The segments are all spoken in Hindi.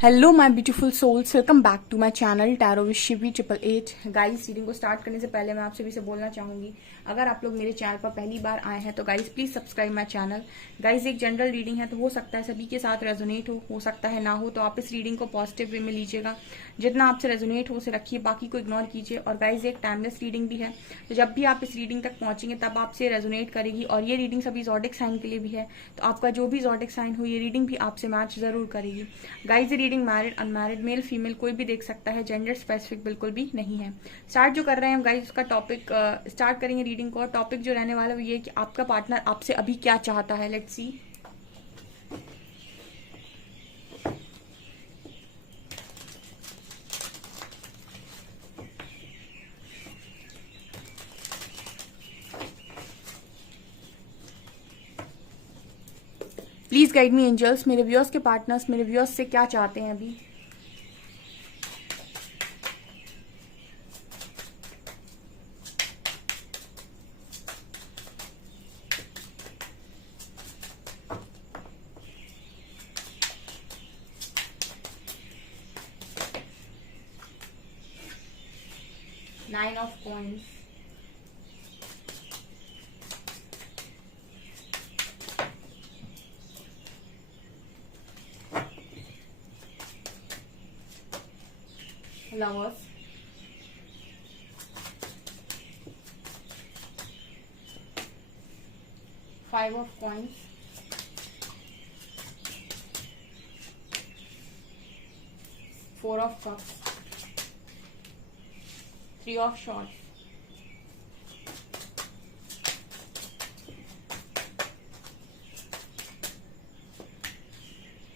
Hello my beautiful souls, welcome back to my channel tarot with Shivi 888। Guys, reading को स्टार्ट करने से पहले मैं आप सभी से बोलना चाहूंगी, अगर आप लोग मेरे चैनल पर पहली बार आए हैं तो guys please subscribe my channel. Guys, एक जनरल रीडिंग है तो हो सकता है सभी के साथ रेजोनेट हो सकता है ना हो, तो आप इस रीडिंग को पॉजिटिव वे में लीजिएगा। जितना आपसे रेजोनेट हो उसे रखिए, बाकी को इग्नोर कीजिए। और गाइस, एक टाइमलेस रीडिंग भी है, तो जब भी आप इस रीडिंग तक पहुंचेंगे तब आपसे रेजोनेट करेगी। और ये रीडिंग सभी ज़ोडिक साइन के लिए भी है, तो आपका जो भी ज़ोडिक साइन हो ये रीडिंग भी आपसे मैच जरूर करेगी। गाइस, ये reading married unmarried male female कोई भी देख सकता है, जेंडर स्पेसिफिक बिल्कुल भी नहीं है। स्टार्ट जो कर रहे हैं हम गाइस, उसका टॉपिक स्टार्ट करेंगे रीडिंग को। टॉपिक जो रहने वाला है वो ये कि आपका पार्टनर आपसे अभी क्या चाहता है। Let's see. Please guide me angels, मेरे व्यूअर्स के पार्टनर्स मेरे व्यूअर्स से क्या चाहते हैं अभी। Nine of coins, lovers, five of coins, four of cups, three of swords,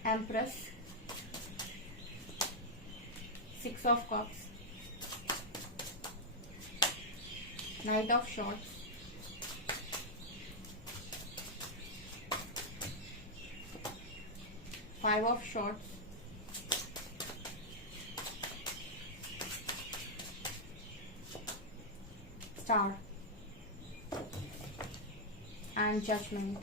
empress, six of cups, knight of swords, five of swords, star and judgement.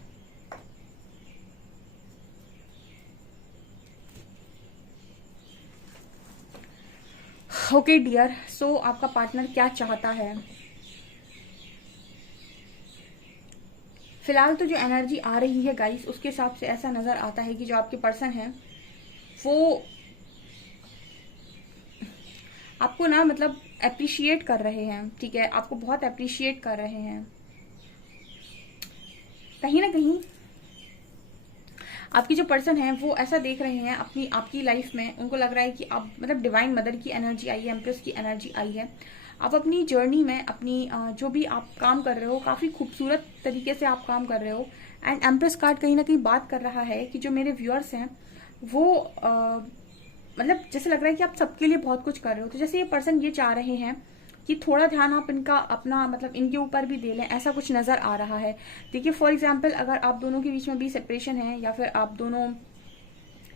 Okay dear, so आपका पार्टनर क्या चाहता है फिलहाल? तो जो एनर्जी आ रही है गाइस, उसके हिसाब से ऐसा नजर आता है कि जो आपके पर्सन है वो आपको ना मतलब अप्रिशिएट कर रहे हैं। ठीक है, आपको बहुत अप्रिशिएट कर रहे हैं। कहीं ना कहीं आपकी जो पर्सन है वो ऐसा देख रहे हैं अपनी आपकी लाइफ में, उनको लग रहा है कि आप मतलब डिवाइन मदर की एनर्जी आई है, एम्प्रेस की एनर्जी आई है। आप अपनी जर्नी में अपनी जो भी आप काम कर रहे हो काफी खूबसूरत तरीके से आप काम कर रहे हो। एंड एम्प्रेस कार्ड कहीं ना कहीं बात कर रहा है कि जो मेरे व्यूअर्स हैं वो मतलब जैसे लग रहा है कि आप सबके लिए बहुत कुछ कर रहे हो। तो जैसे ये पर्सन ये चाह रहे हैं कि थोड़ा ध्यान आप इनका अपना मतलब इनके ऊपर भी दे लें, ऐसा कुछ नजर आ रहा है। देखिए फॉर एग्जाम्पल, अगर आप दोनों के बीच में भी सेपरेशन है या फिर आप दोनों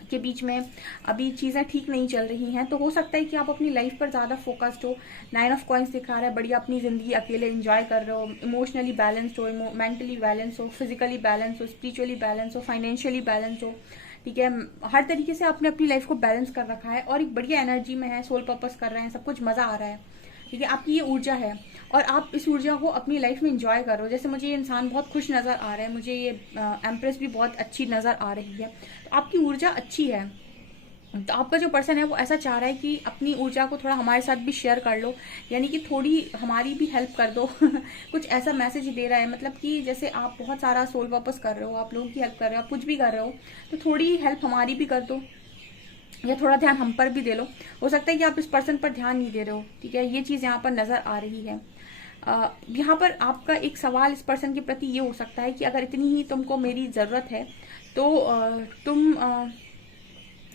के बीच में अभी चीजें ठीक नहीं चल रही हैं, तो हो सकता है कि आप अपनी लाइफ पर ज्यादा फोकस्ड हो। नाइन ऑफ कॉइंस दिखा रहा है, बढ़िया अपनी जिंदगी अकेले एंजॉय कर रहे हो, इमोशनली बैलेंस्ड हो, मेंटली बैलेंस हो, फिजिकली बैलेंस हो, स्पिरिचुअली बैलेंस हो, फाइनेंशियली बैलेंस हो। ठीक है, हर तरीके से आपने अपनी लाइफ को बैलेंस कर रखा है और एक बढ़िया एनर्जी में है, सोल पर्पस कर रहे हैं, सब कुछ मजा आ रहा है। ठीक है, आपकी ये ऊर्जा है और आप इस ऊर्जा को अपनी लाइफ में एंजॉय करो। जैसे मुझे ये इंसान बहुत खुश नजर आ रहा है, मुझे ये एम्प्रेस भी बहुत अच्छी नजर आ रही है, तो आपकी ऊर्जा अच्छी है। तो आपका जो पर्सन है वो ऐसा चाह रहा है कि अपनी ऊर्जा को थोड़ा हमारे साथ भी शेयर कर लो, यानी कि थोड़ी हमारी भी हेल्प कर दो कुछ ऐसा मैसेज दे रहा है, मतलब कि जैसे आप बहुत सारा सोल पर्पस कर रहे हो, आप लोगों की हेल्प कर रहे हो, आप कुछ भी कर रहे हो, तो थोड़ी हेल्प हमारी भी कर दो या थोड़ा ध्यान हम पर भी दे लो। हो सकता है कि आप इस पर्सन पर ध्यान नहीं दे रहे हो। ठीक है, ये चीज यहाँ पर नजर आ रही है। यहाँ पर आपका एक सवाल इस पर्सन के प्रति ये हो सकता है कि अगर इतनी ही तुमको मेरी जरूरत है तो तुम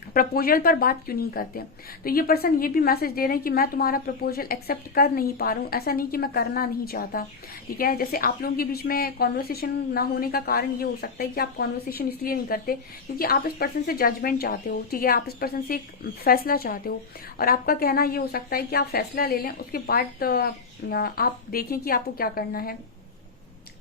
प्रपोजल पर बात क्यों नहीं करते। तो ये पर्सन ये भी मैसेज दे रहे हैं कि मैं तुम्हारा प्रपोजल एक्सेप्ट कर नहीं पा रहा हूँ, ऐसा नहीं कि मैं करना नहीं चाहता। ठीक है, जैसे आप लोगों के बीच में कॉन्वर्सेशन ना होने का कारण ये हो सकता है कि आप कॉन्वर्सेशन इसलिए नहीं करते क्योंकि आप इस पर्सन से जजमेंट चाहते हो। ठीक है, आप इस पर्सन से एक फैसला चाहते हो और आपका कहना ये हो सकता है कि आप फैसला ले लें, उसके बाद आप देखें कि आपको क्या करना है।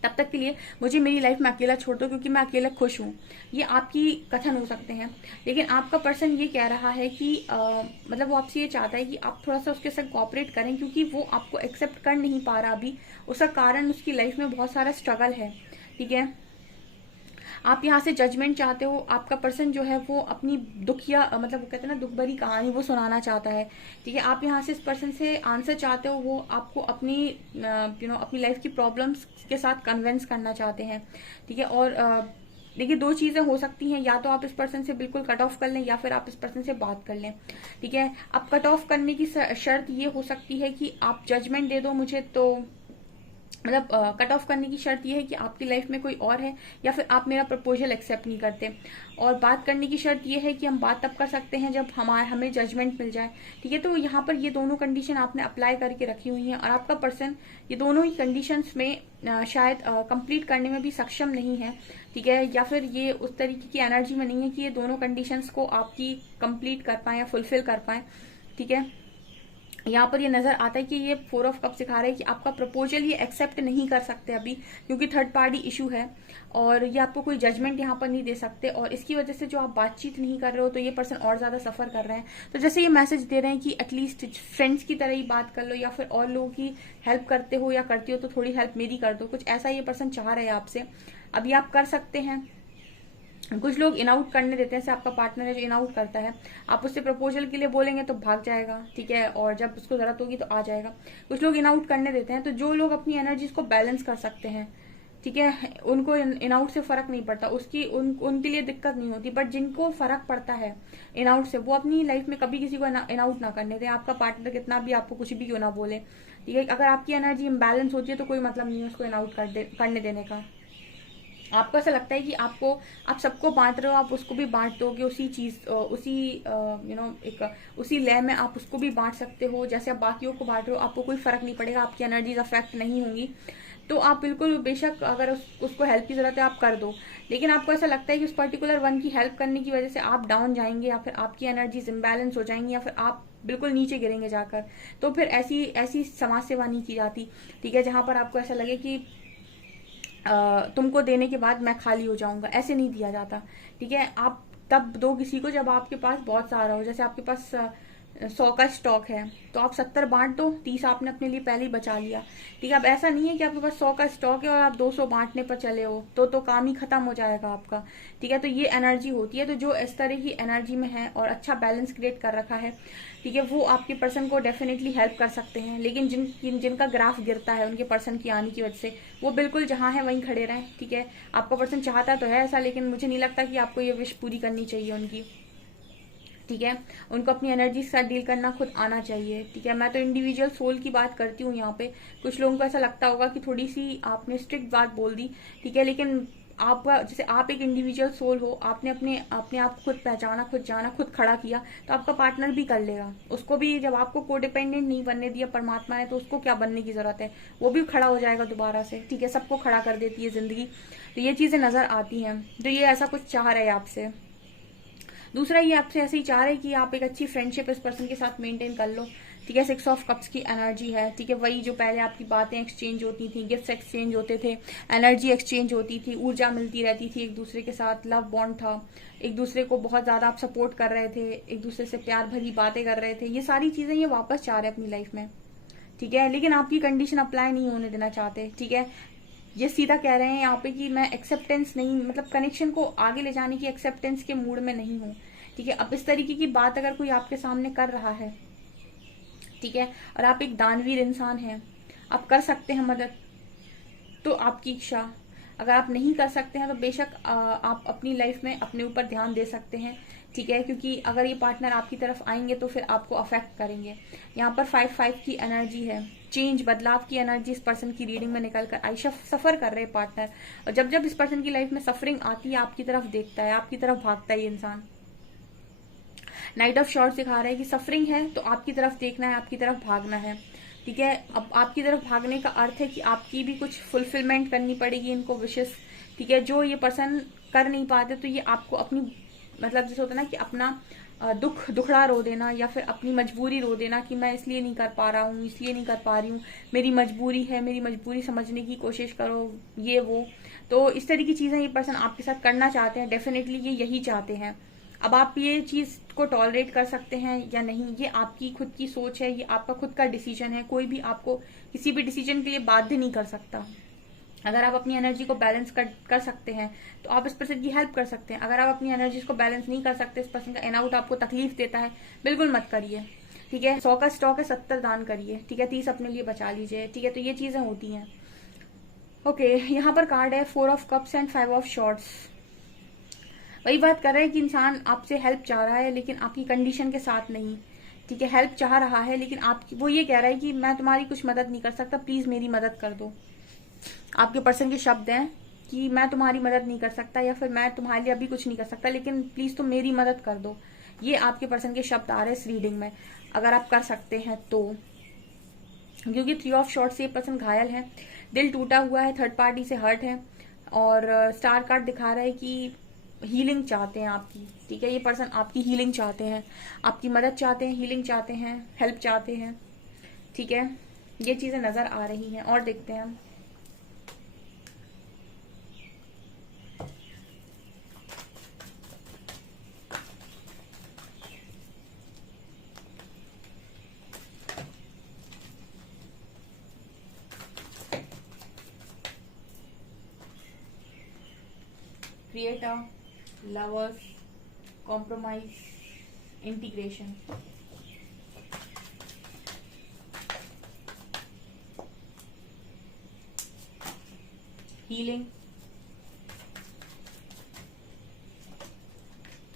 तब तक के लिए मुझे मेरी लाइफ में अकेला छोड़ दो क्योंकि मैं अकेला खुश हूँ। ये आपकी कथन हो सकते हैं, लेकिन आपका पर्सन ये कह रहा है कि मतलब वो आपसे ये चाहता है कि आप थोड़ा सा उसके साथ कोऑपरेट करें, क्योंकि वो आपको एक्सेप्ट कर नहीं पा रहा अभी। उसका कारण उसकी लाइफ में बहुत सारा स्ट्रगल है, ठीक है। आप यहाँ से जजमेंट चाहते हो, आपका पर्सन जो है वो अपनी दुखिया मतलब वो कहते हैं ना दुख भरी कहानी वो सुनाना चाहता है, ठीक है। आप यहाँ से इस पर्सन से आंसर चाहते हो, वो आपको अपनी अपनी लाइफ की प्रॉब्लम्स के साथ कन्विंस करना चाहते हैं, ठीक है। और देखिए, दो चीजें हो सकती हैं, या तो आप इस पर्सन से बिल्कुल कट ऑफ कर लें या फिर आप इस पर्सन से बात कर लें, ठीक है। अब कट ऑफ करने की शर्त ये हो सकती है कि आप जजमेंट दे दो मुझे, तो मतलब कट ऑफ करने की शर्त यह है कि आपकी लाइफ में कोई और है या फिर आप मेरा प्रपोजल एक्सेप्ट नहीं करते। और बात करने की शर्त यह है कि हम बात तब कर सकते हैं जब हमें जजमेंट मिल जाए, ठीक है। तो यहाँ पर ये दोनों कंडीशन आपने अप्लाई करके रखी हुई हैं और आपका पर्सन ये दोनों ही कंडीशंस में शायद कंप्लीट करने में भी सक्षम नहीं है, ठीक है। या फिर ये उस तरीके की एनर्जी में नहीं है कि ये दोनों कंडीशंस को आपकी कंप्लीट कर पाए या फुलफिल कर पाए, ठीक है। यहाँ पर ये नजर आता है कि ये 4 ऑफ कप सिखा रहा है कि आपका प्रपोजल ये एक्सेप्ट नहीं कर सकते अभी, क्योंकि थर्ड पार्टी इशू है और ये आपको कोई जजमेंट यहाँ पर नहीं दे सकते। और इसकी वजह से जो आप बातचीत नहीं कर रहे हो तो ये पर्सन और ज्यादा सफर कर रहे हैं। तो जैसे ये मैसेज दे रहे हैं कि एटलीस्ट फ्रेंड्स की तरह ही बात कर लो, या फिर और लोगों की हेल्प करते हो या करती हो तो थोड़ी हेल्प मेरी कर दो, कुछ ऐसा ये पर्सन चाह रहे हैं आपसे। अभी आप कर सकते हैं, कुछ लोग इन आउट करने देते हैं, जैसे आपका पार्टनर है जो इन आउट करता है, आप उससे प्रपोजल के लिए बोलेंगे तो भाग जाएगा, ठीक है, और जब उसको जरूरत होगी तो आ जाएगा। कुछ लोग इन आउट करने देते हैं, तो जो लोग अपनी एनर्जीज को बैलेंस कर सकते हैं, ठीक है, उनको इन आउट से फर्क नहीं पड़ता, उनके लिए दिक्कत नहीं होती। बट जिनको फर्क पड़ता है इन आउट से, वो अपनी लाइफ में कभी किसी को इन आउट ना करने दें, आपका पार्टनर कितना भी आपको कुछ भी क्यों ना बोले, ठीक है। अगर आपकी एनर्जी इम्बैलेंस होती है तो कोई मतलब नहीं है उसको इन आउट करने देने का। आपको ऐसा लगता है कि आप सबको बांट रहे हो, आप उसको भी बांट दोगे उसी चीज उसी उसी लय में आप उसको भी बांट सकते हो, जैसे आप बाकियों को बांट रहे हो, आपको कोई फर्क नहीं पड़ेगा, आपकी एनर्जीज अफेक्ट नहीं होंगी। तो आप बिल्कुल बेशक अगर उसको हेल्प की जरूरत है आप कर दो, लेकिन आपको ऐसा लगता है कि उस पर्टिकुलर वन की हेल्प करने की वजह से आप डाउन जाएंगे या फिर आपकी एनर्जीज इम्बैलेंस हो जाएंगी या फिर आप बिल्कुल नीचे गिरेंगे जाकर, तो फिर ऐसी समाज सेवा नहीं की जाती, ठीक है, जहां पर आपको ऐसा लगे कि तुमको देने के बाद मैं खाली हो जाऊंगा, ऐसे नहीं दिया जाता, ठीक है। आप तब दो किसी को जब आपके पास बहुत सारा हो, जैसे आपके पास 100 का स्टॉक है तो आप 70 बांट दो, 30 आपने अपने लिए पहले ही बचा लिया, ठीक है। अब ऐसा नहीं है कि आपके पास 100 का स्टॉक है और आप 200 बांटने पर चले हो तो काम ही खत्म हो जाएगा आपका, ठीक है। तो ये एनर्जी होती है, तो जो इस तरह की एनर्जी में है और अच्छा बैलेंस क्रिएट कर रखा है, ठीक है, वो आपके पर्सन को डेफिनेटली हेल्प कर सकते हैं। लेकिन जिनका ग्राफ गिरता है उनके पर्सन की आने की वजह से, वो बिल्कुल जहां है वहीं खड़े रहें, ठीक है। आपका पर्सन चाहता तो है ऐसा, लेकिन मुझे नहीं लगता कि आपको ये विश पूरी करनी चाहिए उनकी, ठीक है। उनको अपनी एनर्जी के साथ डील करना खुद आना चाहिए, ठीक है। मैं तो इंडिविजुअल सोल की बात करती हूँ यहाँ पे। कुछ लोगों को ऐसा लगता होगा कि थोड़ी सी आपने स्ट्रिक्ट बात बोल दी, ठीक है, लेकिन आपका जैसे आप एक इंडिविजुअल सोल हो, आपने अपने आप को खुद पहचाना, खुद जाना, खुद खड़ा किया, तो आपका पार्टनर भी कर लेगा। उसको भी जब आपको कोडिपेंडेंट नहीं बनने दिया परमात्मा ने, तो उसको क्या बनने की जरूरत है, वो भी खड़ा हो जाएगा दोबारा से, ठीक है। सबको खड़ा कर देती है जिंदगी, तो ये चीजें नजर आती हैं। तो ये ऐसा कुछ चाह रहे हैं आपसे। दूसरा, ये आपसे ऐसे ही चाह रहे हैं कि आप एक अच्छी फ्रेंडशिप इस पर्सन के साथ मेंटेन कर लो, ठीक है। 6 ऑफ कप्स की एनर्जी है, ठीक है। वही जो पहले आपकी बातें एक्सचेंज होती थी, गिफ्ट्स एक्सचेंज होते थे, एनर्जी एक्सचेंज होती थी, ऊर्जा मिलती रहती थी एक दूसरे के साथ, लव बॉन्ड था, एक दूसरे को बहुत ज्यादा आप सपोर्ट कर रहे थे, एक दूसरे से प्यार भरी बातें कर रहे थे, ये सारी चीजें ये वापस चाह रहे हैं अपनी लाइफ में, ठीक है। लेकिन आपकी कंडीशन अप्लाई नहीं होने देना चाहते, ठीक है। ये सीधा कह रहे हैं यहाँ पे कि मैं एक्सेप्टेंस नहीं, मतलब कनेक्शन को आगे ले जाने की एक्सेप्टेंस के मूड में नहीं हूँ, ठीक है। अब इस तरीके की बात अगर कोई आपके सामने कर रहा है, ठीक है, और आप एक दानवीर इंसान हैं, आप कर सकते हैं मदद, तो आपकी इच्छा। अगर आप नहीं कर सकते हैं तो बेशक आप अपनी लाइफ में अपने ऊपर ध्यान दे सकते हैं, ठीक है, क्योंकि अगर ये पार्टनर आपकी तरफ आएंगे तो फिर आपको अफेक्ट करेंगे। यहाँ पर 5-5 की एनर्जी है, चेंज, बदलाव की एनर्जी इस पर्सन की रीडिंग में निकल कर आई। सफर कर रहे पार्टनर, और जब जब इस पर्सन की लाइफ में सफरिंग आती है आपकी तरफ देखता है, आपकी तरफ भागता है ये इंसान। नाइट ऑफ शॉर्ट सिखा रहे हैं कि सफरिंग है तो आपकी तरफ देखना है, आपकी तरफ भागना है, ठीक है। अब आपकी तरफ भागने का अर्थ है कि आपकी भी कुछ फुलफिलमेंट करनी पड़ेगी इनको विशेष, ठीक है। जो ये पर्सन कर नहीं पाते तो ये आपको अपनी, मतलब जैसे होता है ना कि अपना दुखड़ा रो देना या फिर अपनी मजबूरी रो देना कि मैं इसलिए नहीं कर पा रहा हूँ, इसलिए नहीं कर पा रही हूँ, मेरी मजबूरी है, मेरी मजबूरी समझने की कोशिश करो, ये वो। तो इस तरह की चीजें ये पर्सन आपके साथ करना चाहते हैं, डेफिनेटली ये यही चाहते हैं। अब आप ये चीज को टॉलरेट कर सकते हैं या नहीं, ये आपकी खुद की सोच है, ये आपका खुद का डिसीजन है। कोई भी आपको किसी भी डिसीजन के लिए बाध्य नहीं कर सकता। अगर आप अपनी एनर्जी को बैलेंस कर सकते हैं तो आप इस पर्सन की हेल्प कर सकते हैं। अगर आप अपनी एनर्जी को बैलेंस नहीं कर सकते, इस पर्सन का इन आउट आपको तकलीफ देता है, बिल्कुल मत करिए। ठीक है, 100 का स्टॉक है, 70 दान करिए। ठीक है, 30 अपने लिए बचा लीजिए। ठीक है, तो ये चीजें होती हैं। ओके, यहाँ पर कार्ड है 4 of cups and 5 of shorts. वही बात कर रहे हैं कि इंसान आपसे हेल्प चाह रहा है लेकिन आपकी कंडीशन के साथ नहीं। ठीक है, हेल्प चाह रहा है लेकिन वो ये कह रहा है कि मैं तुम्हारी कुछ मदद नहीं कर सकता, प्लीज मेरी मदद कर दो। आपके पर्सन के शब्द हैं कि मैं तुम्हारी मदद नहीं कर सकता या फिर मैं तुम्हारे लिए अभी कुछ नहीं कर सकता, लेकिन प्लीज तुम मेरी मदद कर दो। ये आपके पर्सन के शब्द आ रहे हैं इस रीडिंग में, अगर आप कर सकते हैं तो। क्योंकि 3 ऑफ शॉर्ट से ये पर्सन घायल है, दिल टूटा हुआ है, थर्ड पार्टी से हर्ट है, और स्टार कार्ड दिखा रहा है कि हीलिंग चाहते हैं आपकी। ठीक है, ये पर्सन आपकी हीलिंग चाहते हैं, आपकी मदद चाहते हैं, हीलिंग चाहते हैं, हेल्प चाहते हैं। ठीक है, ये चीजें नजर आ रही हैं। और देखते हैं हम। Creator, lovers, compromise, integration. Healing,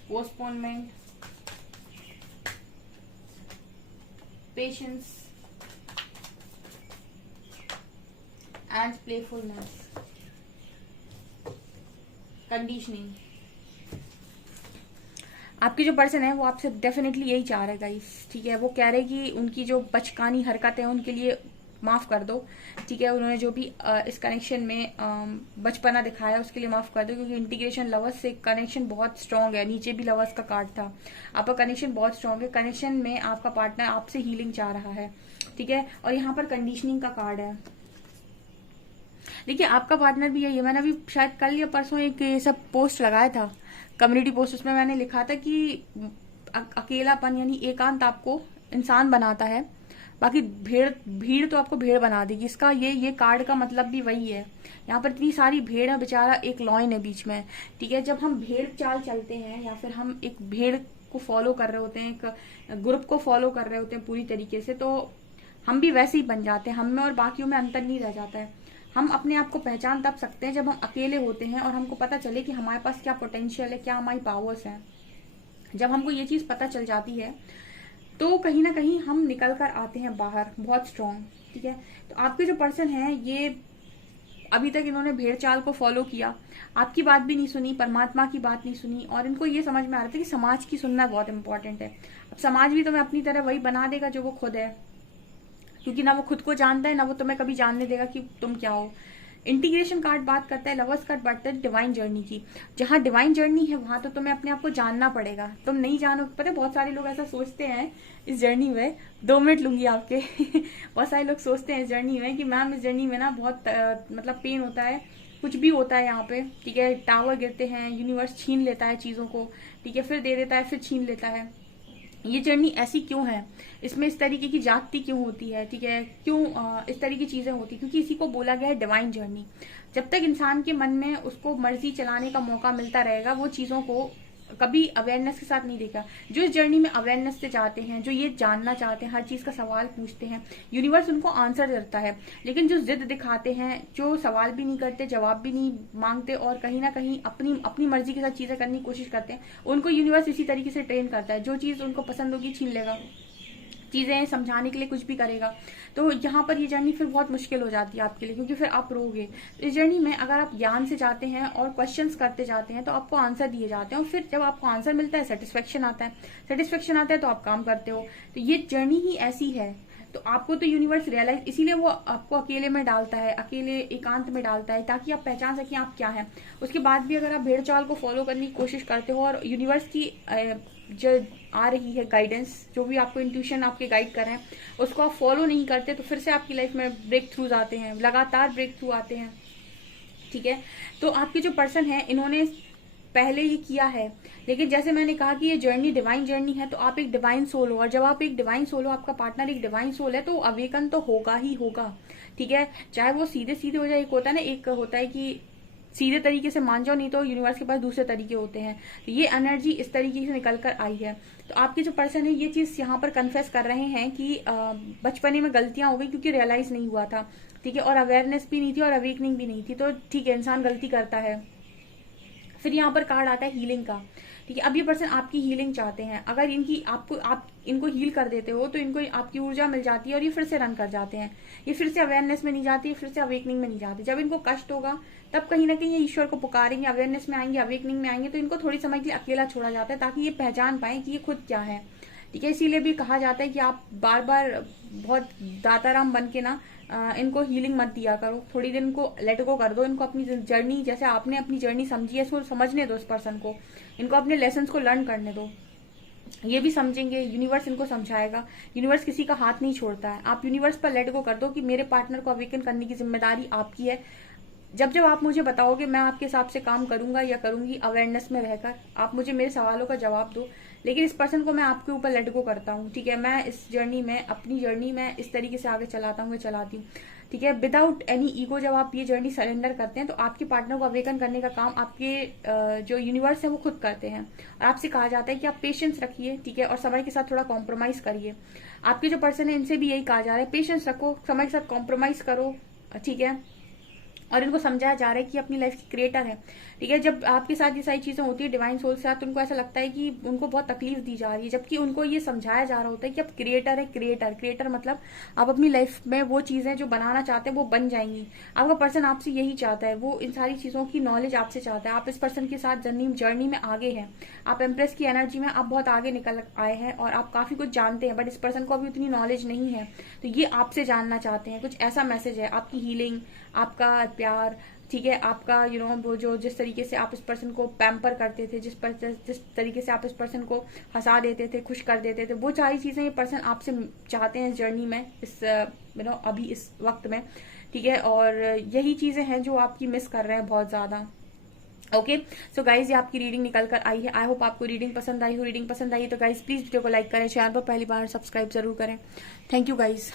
postponement, patience and playfulness, conditioning. आपकी जो पर्सन है वो आपसे डेफिनेटली यही चाह रहा है गाइस। ठीक है, वो कह रहे हैं कि उनकी जो बचकानी हरकतें हैं उनके लिए माफ कर दो। ठीक है, उन्होंने जो भी इस कनेक्शन में बचपना दिखाया उसके लिए माफ कर दो, क्योंकि इंटीग्रेशन लवर्स से कनेक्शन बहुत स्ट्रांग है। नीचे भी लवर्स का कार्ड था, आपका कनेक्शन बहुत स्ट्रांग है। कनेक्शन में आपका पार्टनर आपसे हीलिंग चाह रहा है। ठीक है, और यहाँ पर कंडीशनिंग का कार्ड है। देखिए, आपका पार्टनर भी यही है। मैंने अभी शायद कल या परसों एक ये सब पोस्ट लगाया था, कम्युनिटी पोस्ट, उसमें मैंने लिखा था कि अकेलापन यानी एकांत आपको इंसान बनाता है, बाकी भीड़ तो आपको भेड़ बना देगी। इसका ये कार्ड का मतलब भी वही है। यहाँ पर इतनी सारी भेड़ है, बेचारा एक लॉयन है बीच में। ठीक है, जब हम भेड़ चाल चलते हैं या फिर हम एक भेड़ को फॉलो कर रहे होते हैं, एक ग्रुप को फॉलो कर रहे होते हैं पूरी तरीके से, तो हम भी वैसे ही बन जाते हैं। हम में और बाकियों में अंतर नहीं रह जाता है। हम अपने आप को पहचान तब सकते हैं जब हम अकेले होते हैं और हमको पता चले कि हमारे पास क्या पोटेंशियल है, क्या हमारी पावर्स हैं। जब हमको ये चीज पता चल जाती है तो कहीं ना कहीं हम निकल कर आते हैं बाहर बहुत स्ट्रांग। ठीक है, तो आपके जो पर्सन है ये अभी तक इन्होंने भेड़ चाल को फॉलो किया, आपकी बात भी नहीं सुनी, परमात्मा की बात नहीं सुनी, और इनको ये समझ में आ रहा था कि समाज की सुनना बहुत इंपॉर्टेंट है। अब समाज भी तुम्हें अपनी तरह वही बना देगा जो वो खुद है, क्योंकि ना वो खुद को जानता है ना वो तुम्हें कभी जानने देगा कि तुम क्या हो। इंटीग्रेशन कार्ड बात करता है, लवर्स कार्ड बात करता है डिवाइन जर्नी की। जहां डिवाइन जर्नी है वहां तो तुम्हें अपने आप को जानना पड़ेगा। तुम नहीं जानो, पता है बहुत सारे लोग ऐसा सोचते हैं इस जर्नी में, 2 मिनट लूंगी आपके बहुत सारे लोग सोचते हैं इस जर्नी में कि मैम इस जर्नी में ना बहुत मतलब पेन होता है, कुछ भी होता है यहाँ पे। ठीक है, टावर गिरते हैं, यूनिवर्स छीन लेता है चीजों को। ठीक है, फिर दे देता है, फिर छीन लेता है। ये जर्नी ऐसी क्यों है, इसमें इस तरीके की जागती क्यों होती है। ठीक है, क्यों इस तरह की चीजें होती, क्योंकि इसी को बोला गया है डिवाइन जर्नी। जब तक इंसान के मन में उसको मर्जी चलाने का मौका मिलता रहेगा, वो चीजों को कभी अवेयरनेस के साथ नहीं देखा। जो इस जर्नी में अवेयरनेस से जाते हैं, जो ये जानना चाहते हैं, हर चीज का सवाल पूछते हैं, यूनिवर्स उनको आंसर देता है। लेकिन जो जिद दिखाते हैं, जो सवाल भी नहीं करते, जवाब भी नहीं मांगते, और कहीं ना कहीं अपनी अपनी मर्जी के साथ चीजें करने की कोशिश करते हैं, उनको यूनिवर्स इसी तरीके से ट्रेन करता है। जो चीज उनको पसंद होगी छीन लेगा, चीजें समझाने के लिए कुछ भी करेगा। तो यहाँ पर ये जर्नी फिर बहुत मुश्किल हो जाती है आपके लिए, क्योंकि फिर आप रोगे। इस जर्नी में अगर आप ज्ञान से जाते हैं और क्वेश्चंस करते जाते हैं तो आपको आंसर दिए जाते हैं, और फिर जब आपको आंसर मिलता है सेटिस्फेक्शन आता है। सेटिस्फेक्शन आता है तो आप काम करते हो। तो ये जर्नी ही ऐसी है। तो आपको तो यूनिवर्स रियलाइज, इसीलिए वो आपको अकेले में डालता है, अकेले एकांत में डालता है, ताकि आप पहचान सकें आप क्या है। उसके बाद भी अगर आप भेड़ चाल को फॉलो करने की कोशिश करते हो और यूनिवर्स की जो आ रही है गाइडेंस, जो भी आपको इंट्यूशन आपके गाइड कर रहे हैं, उसको आप फॉलो नहीं करते तो फिर से आपकी लाइफ में ब्रेक थ्रूज आते हैं, लगातार ब्रेक थ्रू आते हैं। ठीक है, तो आपके जो पर्सन है इन्होंने पहले ये किया है, लेकिन जैसे मैंने कहा कि ये जर्नी डिवाइन जर्नी है, तो आप एक डिवाइन सोल हो, और जब आप एक डिवाइन सोल हो, आपका पार्टनर एक डिवाइन सोल है, तो अवेकन तो होगा ही होगा। ठीक है, चाहे वो सीधे सीधे हो जाए, एक होता है ना, एक होता है कि सीधे तरीके से मान जाओ, नहीं तो यूनिवर्स के पास दूसरे तरीके होते हैं। तो ये एनर्जी इस तरीके से निकल कर आई है। तो आपके जो पर्सन है ये चीज यहाँ पर कन्फेस कर रहे हैं कि बचपने में गलतियां हो गई क्योंकि रियलाइज नहीं हुआ था। ठीक है, और अवेयरनेस भी नहीं थी और अवेकनिंग भी नहीं थी, तो ठीक है, इंसान गलती करता है। फिर यहाँ पर कार्ड आता है हीलिंग का। ठीक है, अब ये पर्सन आपकी हीलिंग चाहते हैं, अगर आप इनको हील कर देते हो तो इनको आपकी ऊर्जा मिल जाती है और ये फिर से रन कर जाते हैं, ये फिर से अवेयरनेस में नहीं जाती, फिर से अवेकनिंग में नहीं जाती। जब इनको कष्ट होगा तब कहीं ना कहीं ये ईश्वर को पुकारेंगे, अवेयरनेस में आएंगे, अवेकनिंग में आएंगे, तो इनको थोड़ी समय के लिए अकेला छोड़ा जाता है ताकि ये पहचान पाए कि ये खुद क्या है। ठीक है, इसीलिए भी कहा जाता है कि आप बार बार बहुत दाताराम बन के ना इनको हीलिंग मत दिया करो, थोड़ी दिन इनको लेट गो कर दो, इनको अपनी जर्नी, जैसे आपने अपनी जर्नी समझी है, इसको समझने दो, इस पर्सन को, इनको अपने लेसन्स को लर्न करने दो। ये भी समझेंगे, यूनिवर्स इनको समझाएगा। यूनिवर्स किसी का हाथ नहीं छोड़ता है, आप यूनिवर्स पर लेट गो कर दो कि मेरे पार्टनर को अवेकन करने की जिम्मेदारी आपकी है। जब जब आप मुझे बताओगे मैं आपके हिसाब से काम करूंगा या करूंगी, अवेयरनेस में रहकर आप मुझे मेरे सवालों का जवाब दो, लेकिन इस पर्सन को मैं आपके ऊपर लेट गो करता हूँ। ठीक है, मैं इस जर्नी में, अपनी जर्नी में इस तरीके से आगे चलाता हूँ, चलाती हूँ। ठीक है, विदाउट एनी ईगो जब आप ये जर्नी सरेंडर करते हैं तो आपके पार्टनर को अवेकन करने का काम आपके जो यूनिवर्स है वो खुद करते हैं। और आपसे कहा जाता है कि आप पेशेंस रखिए, ठीक है, और समय के साथ थोड़ा कॉम्प्रोमाइज करिए। आपके जो पर्सन है इनसे भी यही कहा जा रहा है, पेशेंस रखो, समय के साथ कॉम्प्रोमाइज करो। ठीक है, और इनको समझाया जा रहा है कि अपनी लाइफ की क्रिएटर है। ठीक है, जब आपके साथ ये सारी चीजें होती है डिवाइन सोल के साथ, तो उनको ऐसा लगता है कि उनको बहुत तकलीफ दी जा रही है, जबकि उनको ये समझाया जा रहा होता है कि आप क्रिएटर है। क्रिएटर मतलब आप अपनी लाइफ में वो चीजें जो बनाना चाहते हैं वो बन जाएंगी। आपका पर्सन आपसे यही चाहता है, वो इन सारी चीजों की नॉलेज आपसे चाहता है। आप इस पर्सन के साथ जर्नी में आगे हैं, आप एम्प्रेस की एनर्जी में आप बहुत आगे निकल आए हैं और आप काफी कुछ जानते हैं, बट इस पर्सन को अभी उतनी नॉलेज नहीं है, तो ये आपसे जानना चाहते हैं। कुछ ऐसा मैसेज है, आपकी हीलिंग, आपका प्यार, ठीक है, आपका वो जो जिस तरीके से आप इस पर्सन को पैम्पर करते थे, जिस तरीके से आप इस पर्सन को हंसा देते थे, खुश कर देते थे, वो सारी चीजें ये पर्सन आपसे चाहते हैं इस जर्नी में, इस अभी इस वक्त में। ठीक है, और यही चीजें हैं जो आपकी मिस कर रहे हैं बहुत ज्यादा। ओके, सो गाइज ये आपकी रीडिंग निकल कर आई है। आई होप आपको रीडिंग पसंद आई हो। रीडिंग पसंद आई तो गाइज प्लीज वीडियो को लाइक करें, चैनल पर पहली बार सब्सक्राइब जरूर करें। Thank you guys.